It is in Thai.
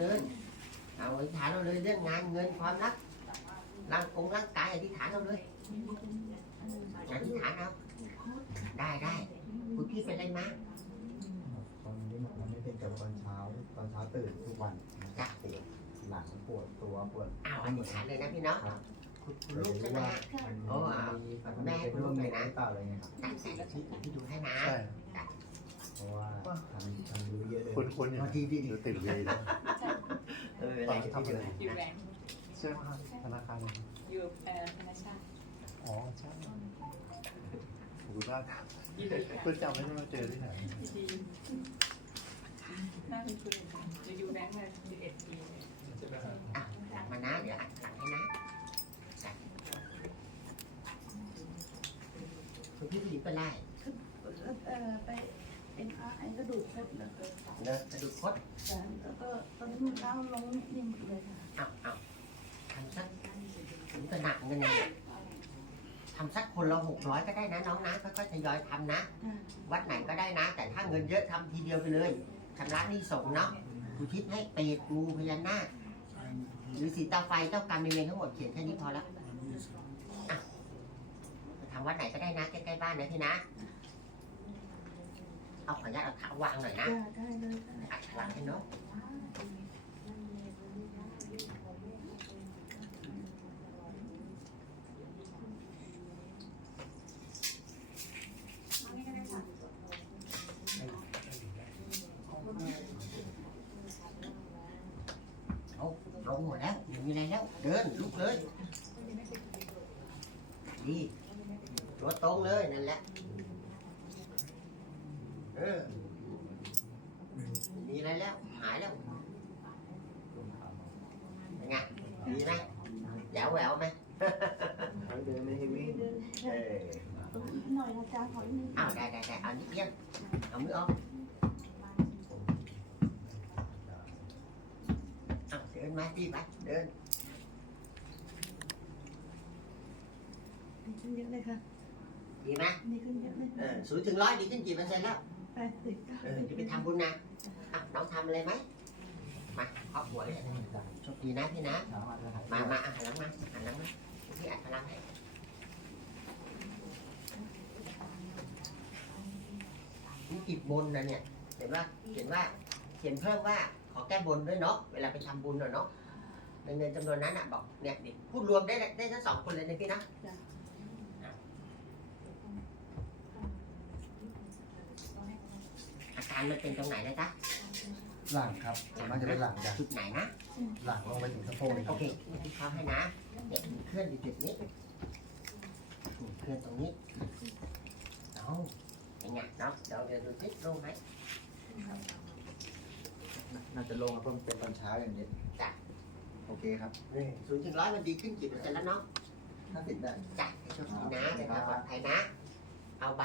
เลยเอาอธิษฐานเราเลยเรื่องงานเงินความรักร่างกงร่างกายอธิษฐานเราเลยอธิษฐานเอาได้ได้คุณพี่เป็นอะไรมาตอนนี้มันไม่เป็นกับตอนเช้าตอนเช้าตื่นทุกวันนะครับปวดหลังปวดตัวปวดอ้าวอธิษฐานเลยนะพี่เนาะครับคุณคุณแต่ลูกไม่ใช่รู้ไหมว่าฮะมันโอ้อะมีแม่มันเป็นคุณลูร่วกมเลในยนะหรือเปล่าอะไรเงี้ยครับตั้งใจที่พี่ดูให้นะใช่เพราะว่าทำทำรู้เยอะเลยคุ้นคุ้นๆอยู่บางนะทีพี่เดี๋ยวติดเวย์นะเออ ตอนทำอะไรอยู่แบงค์ใช่ไหมครับธนาคารอะไรอยู่เอ่อธนาชาติอ๋อใช่ขอบคุณมากครับอยู่เพื่อนจำไม่ได้ว่าเจอที่ไหนดีน่าเป็นคุณจะอยู่แบงค์มา11ปีอะหลังมานะเดี๋ยวอ่านหลังให้นะคุณพี่ผู้หญิงเป็นไรเอ่อไป เอ็นอาร์ไอกระดูกคดแล้วก็เลิกกระดูกคดแล้วก็ตอนนี้มันเท้าลงนิ่มหมดเลยค่ะเอาเอาทำสักถึงจะหนักเงินเนี่ยทำสักคนละหกร้อยก็ได้นะน้องนะค่อยๆทยอยทำนะ วัดไหนก็ได้นะ แต่ถ้าเงินเยอะทำทีเดียวไปเลยชำระหนี้ส่งฆ์เนาะอุทิศให้เปรตงูพญานาคหรือสีตาไฟเจ้ากรรมในายเวรทั้งหมดเขียนแค่นี้พอแล้วอะทำวัดไหนก็ได้นะใกล้ๆบ้านนะพี่นะ เอาขออนุญาตเอาเท้าวางหน่อยนะได้ได้เลยค่ะอัดหลังให้เนาะเอาลงหมดแล้วไม่มีอะไรแล้ว เดินลุกเลยดีตัวตรงเลยนั่นแหละ เออ มีอะไรแล้ว หายแล้ว เป็นไงดีไหมแหววแหววไหมเขาเดินไม่ให้วิ่งเดินเออตรงนี้หน่อยนะจ๊ะขออีกนิดเอาได้ไมืออกเอาเดินมาดีไปเดินดีขึ้นเยเลยค่ะดีไหมดีขึ้นเยอะเลยเออศูนย์ถึงร้อยดีขึ้นกี่เปอร์เซ็นต์แล้วแปดสิบเก้าเออสิบจะไปทำบุญนะอะน้องทำอะไรไหมมาครอบหัวเลยโชคดีนะพี่น้ามา มาอะหันหลังมาหันหลังมาพี่อัดพลังให้นี่กิบบนนะเนี่ย เห็นว่าเห็นว่า เขียนเพิ่มว่าขอแก้บนด้วยเนาะ เวลาไปทำบุญเนาะเนาะในเงินจำนวนนั้นอะบอกเนี่ยด็กพูดรวมได้ได้ทั้งสองคนเลยนะพี่นะอาการมันเป็นตรงไหนนะจ๊ะ หลังครับส่วนมากจะเป็นหลังจ้ะจุดไหนนะหลังลงไปถึงสะโพกเลยคโอรับเคพี่เขาให้นะเด็กเคลื่อนอยู่จุดนี้เคลื่อนตรงนี้เอาอย่างเงี้ยเนาะเดี๋ยวเดี๋ยวดูทิศลงไหมน่าจะลงครับเพราะมันเป็นตอนเช้าอย่างนี้จ้ะ โอเคครับศูนย์ถึงร้อยมันดีขึ้นกี่เปอร์เซ็นต์แล้วเนาะถ้าติดได้ จ้ะให้โชคดีนะเดินทางปลอดภัยนะ เอาใบ